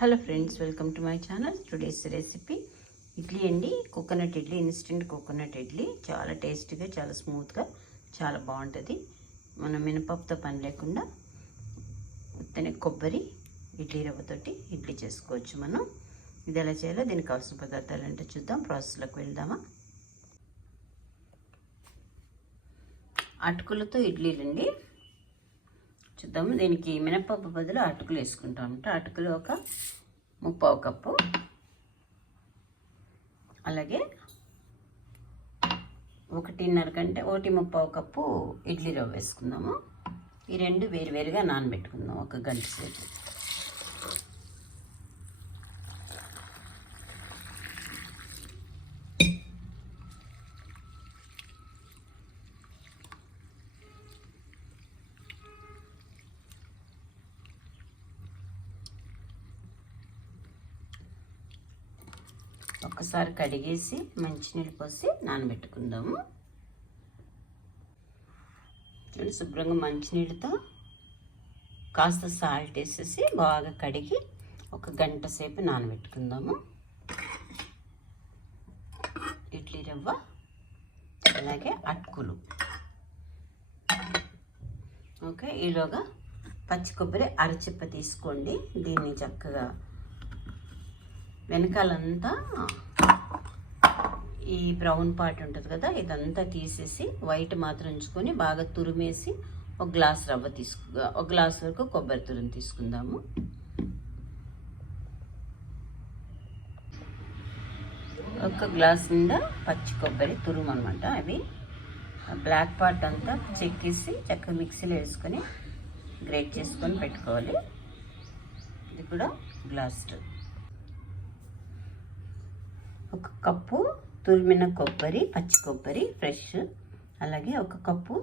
Hello friends, welcome to my channel. Today's recipe idli అండి. Coconut idli, instant coconut idli. చాలా టేస్టీగా, చాలా స్మూత్గా, చాలా బాగుంటుంది. మనం మినపప్పుతో పని లేకుండా ఉత్తనే కొబ్బరి ఇడ్లీ రవ్వతోటి ఇడ్లీ చేసుకోవచ్చు. మనం ఇది ఎలా చేయాలో, దీనికి కావాల్సిన పదార్థాలు ఏంటో చూద్దాం. ప్రాసెస్లోకి వెళ్దామా. అటుకులతో ఇడ్లీలండి చూద్దాము. దీనికి మినపప్పు బదులు అటుకులు వేసుకుంటామంట. అటుకులు ఒక 3/4 కప్పు, అలాగే 1.5 కంటే 1/3 కప్పు ఇడ్లీ రవ్వ వేసుకుందాము. ఈ రెండు వేరువేరుగా నానబెట్టుకుందాం 1 గంట సేపు. ఒకసారి కడిగేసి మంచినీళ్ళు పోసి నానబెట్టుకుందాము. చూడండి, శుభ్రంగా మంచినీళ్ళతో కాస్త సాల్ట్ వేసేసి బాగా కడిగి 1 గంట సేపు నానబెట్టుకుందాము. ఇడ్లీ రవ్వ, అలాగే అటుకులు. ఓకే, ఈలోగా పచ్చి కొబ్బరి అరచిప్ప తీసుకోండి. దీన్ని చక్కగా వెనకాలంతా ఈ బ్రౌన్ పార్ట్ ఉంటుంది కదా, ఇదంతా తీసేసి వైట్ మాత్రం ఉంచుకొని బాగా తురిమేసి 1 గ్లాస్ రవ్వ 1 గ్లాస్ వరకు కొబ్బరి తురుము తీసుకుందాము. ఒక గ్లాస్ నిండా పచ్చి కొబ్బరి తురుము అనమాట. అవి బ్లాక్ పార్ట్ అంతా చెక్కేసి చక్కగా మిక్సీలో వేసుకొని గ్రేట్ చేసుకొని పెట్టుకోవాలి. ఇది కూడా గ్లాస్. 1 కప్పు తురిమిన కొబ్బరి, పచ్చి కొబ్బరి ఫ్రెష్, అలాగే 1 కప్పు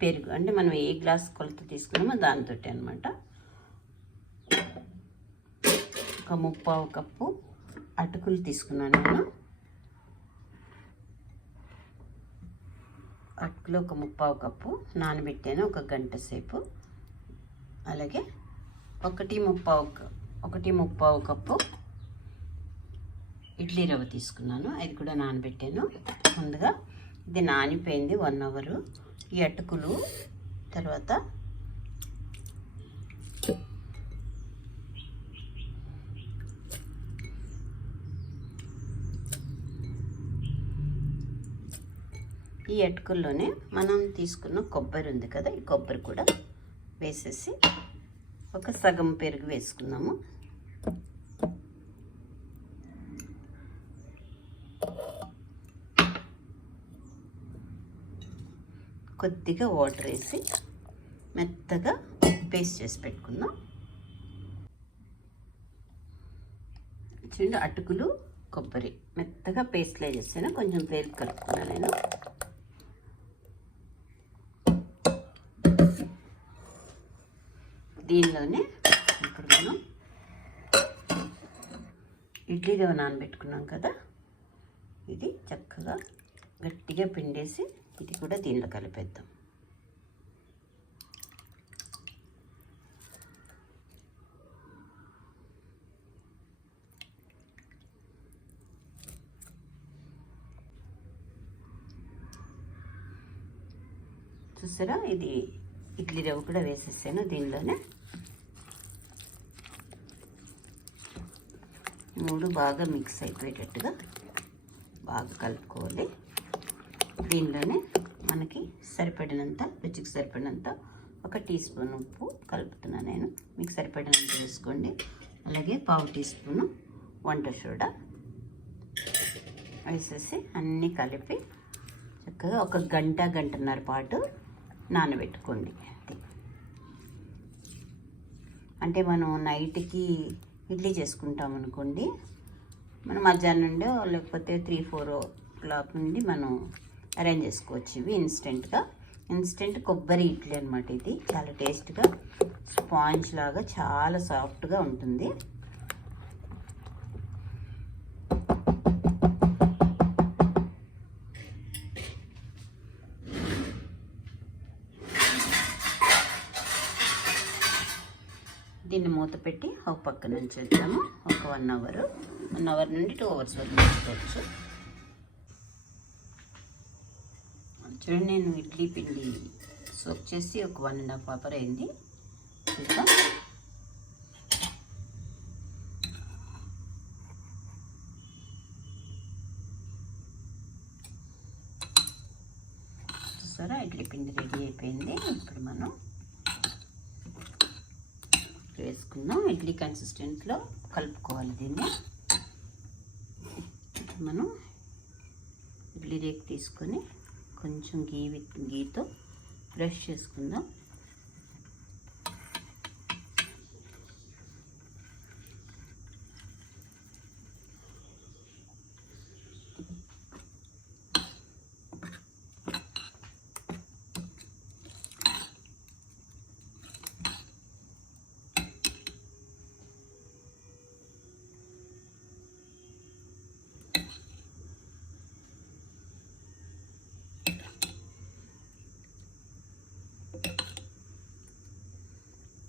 పెరుగు. అంటే మనం ఏ గ్లాస్ కొలత తీసుకున్నామో దాంతో అనమాట. 1/3 కప్పు అటుకులు తీసుకున్నాను నేను. అటుకులు 1/3 కప్పు నానబెట్టాను 1 గంట సేపు. అలాగే 1/3 కప్పు ఇడ్లీ రవ్వ తీసుకున్నాను. అది కూడా నానబెట్టాను ముందుగా. ఇది నానిపోయింది 1 అవర్. ఈ అటుకులు తర్వాత ఈ అటుకుల్లోనే మనం తీసుకున్న కొబ్బరి ఉంది కదా, ఈ కొబ్బరి కూడా వేసేసి ఒక సగం పెరుగు వేసుకుందాము. కొద్దిగా వాటర్ వేసి మెత్తగా పేస్ట్ చేసి పెట్టుకుందాం. చూడండి, అటుకులు కొబ్బరి మెత్తగా పేస్ట్లో చేసాను. కొంచెం పేరు కలుపుకున్నాను నేను. దీనిలోనే ఇప్పుడు మనం ఇడ్లీ రవ్వ నానబెట్టుకున్నాం కదా, ఇది చక్కగా గట్టిగా పిండేసి ఇది కూడా దీనిలో కలిపేద్దాం. చూసారా, ఇది ఇడ్లీ రవ్వ కూడా వేసేసాను దీనిలోనే. 3 బాగా మిక్స్ అయిపోయేటట్టుగా బాగా కలుపుకోవాలి. దీనిలోనే మనకి సరిపడినంత, రుచికి సరిపడినంత 1 టీ స్పూన్ ఉప్పు కలుపుతున్నాను నేను. మీకు సరిపడినంత వేసుకోండి. అలాగే 1/2 టీ స్పూను వంట సోడా వేసేసి అన్నీ కలిపి చక్కగా 1 గంట, గంటన్నర పాటు నానబెట్టుకోండి. అంటే మనం నైట్కి ఇడ్లీ చేసుకుంటాం అనుకోండి, మనం మధ్యాహ్నం నుండి లేకపోతే 3-4 క్లాక్ నుండి మనం అరేంజ్ చేసుకోవచ్చు. ఇవి ఇన్స్టెంట్ కొబ్బరి ఇడ్లీ అనమాట. ఇది చాలా టేస్ట్గా, స్పాంజ్ లాగా చాలా సాఫ్ట్గా ఉంటుంది. దీన్ని మూత పెట్టి ఒక పక్కన ఉంచేద్దాము. ఒక 1 అవర్ నుండి 2 అవర్స్ వరకు ఉంచుకోవచ్చు. చూడండి, నేను ఇడ్లీ పిండి సోక్ చేసి ఒక 1.5 అవర్ అయింది. చూద్దాం. చూసారా, ఇడ్లీ పిండి రెడీ అయిపోయింది. ఇప్పుడు మనం వేసుకుందాం. ఇడ్లీ కన్సిస్టెన్సీలో కలుపుకోవాలి దీన్ని. మనం ఇడ్లీ రేక్ తీసుకొని కొంచెం గీతో బ్రష్ చేసుకుందాం.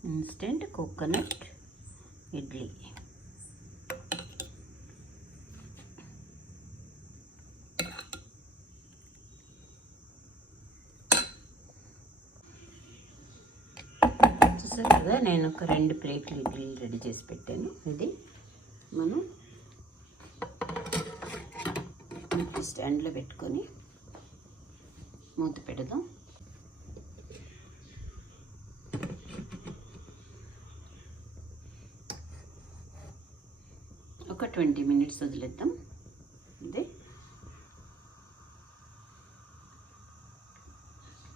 Instant coconut idli. చూసారు కదా, నేను ఒక 2 ప్లేట్లు ఇడ్లీ రెడీ చేసి పెట్టాను. ఇది మనం స్టాండ్లో పెట్టుకొని మూత పెడదాం. ఒక 20 మినిట్స్ వదిలేద్దాం. ఇదే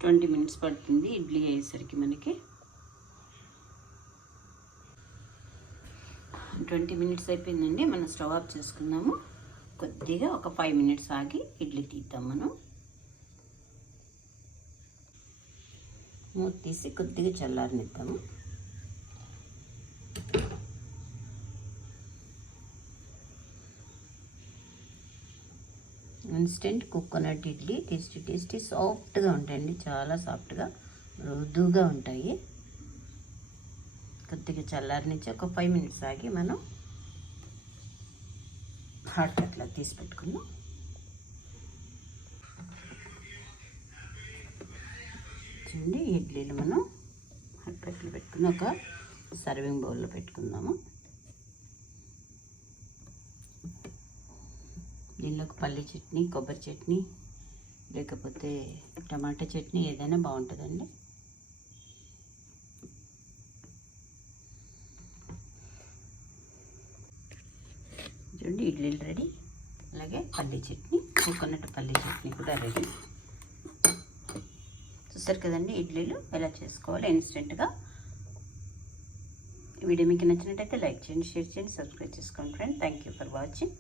20 మినిట్స్ పడుతుంది ఇడ్లీ అయ్యేసరికి మనకి. 20 మినిట్స్ అయిపోయిందండి. మనం స్టవ్ ఆఫ్ చేసుకుందాము. కొద్దిగా ఒక 5 మినిట్స్ ఆగి ఇడ్లీ తీద్దాం. మనం మూత తీసి కొద్దిగా చల్లారనిద్దాము. ఇన్స్టెంట్ కోకోనట్ ఇడ్లీ టేస్టీ సాఫ్ట్గా ఉంటాయండి. చాలా సాఫ్ట్గా మృదువుగా ఉంటాయి. కొద్దిగా చల్లారనిచ్చి ఒక 5 మినిట్స్ ఆగి మనం హాట్ ప్లేట్లో తీసి పెట్టుకుందాం. చూడండి, ఇడ్లీలు మనం హాట్ ప్లేట్లో పెట్టుకుని ఒక సర్వింగ్ బౌల్లో పెట్టుకుందాము. దీనిలోకి పల్లి చట్నీ, కొబ్బరి చట్నీ, లేకపోతే టమాటా చట్నీ ఏదైనా బాగుంటుందండి. చూడండి, ఇడ్లీలు రెడీ. అలాగే పల్లి చట్నీ, కోకోనట్ పల్లి చట్నీ కూడా రెడీ. చూస్తారు కదండి ఇడ్లీలు ఎలా చేసుకోవాలి ఇన్స్టెంట్గా. వీడియో మీకు నచ్చినట్టయితే లైక్ చేయండి, షేర్ చేయండి, సబ్స్క్రైబ్ చేసుకోండి friend. Thank you for watching.